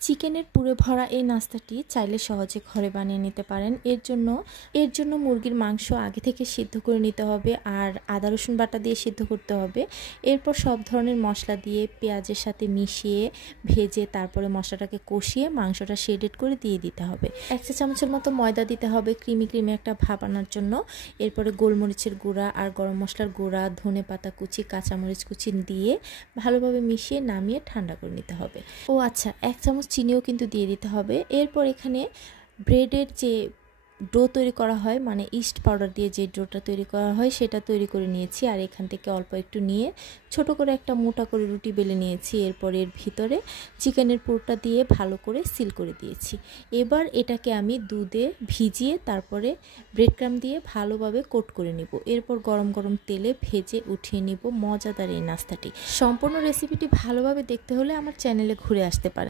চিকেনের পুরে ভরা এই নাস্তাটি চাইলে সহজে ঘরে বানিয়ে নিতে পারেন। এর জন্য মুরগির মাংস আগে থেকে সিদ্ধ করে নিতে হবে আর আদা রসুন বাটা দিয়ে সিদ্ধ করতে হবে। এরপর সব ধরনের মশলা দিয়ে পেঁয়াজের সাথে মিশিয়ে ভেজে তারপরে মশলাটাকে কষিয়ে মাংসটা শেডেড করে দিয়ে দিতে হবে। 1 চা চামচের মতো ময়দা দিতে হবে ক্রিমি একটা ভাব আনার জন্য। এরপরে গোলমরিচের গুঁড়া আর গরম মশলার গুঁড়া, ধনে পাতা কুচি, কাঁচামরিচ কুচি দিয়ে ভালোভাবে মিশিয়ে নামিয়ে ঠান্ডা করে নিতে হবে। ও আচ্ছা, 1 চামচ চিনিও কিন্তু দিয়ে দিতে হবে। এরপর এখানে ব্রেডের যে ডো তৈরি করা হয়, মানে ইস্ট পাউডার দিয়ে যে ডোটা তৈরি করা হয় সেটা তৈরি করে নিয়েছি। আর এখান থেকে অল্প একটু নিয়ে ছোট করে একটা মোটা করে রুটি বেলে নিয়েছি। এরপর এর ভিতরে চিকেনের পুরটা দিয়ে ভালো করে সিল করে দিয়েছি। এবার এটাকে আমি দুধে ভিজিয়ে তারপরে ব্রেড ক্রাম দিয়ে ভালোভাবে কোট করে নিব। এরপর গরম গরম তেলে ভেজে উঠিয়ে নিব মজাদার এই নাস্তাটি। সম্পূর্ণ রেসিপিটি ভালোভাবে দেখতে হলে আমার চ্যানেলে ঘুরে আসতে পারেন।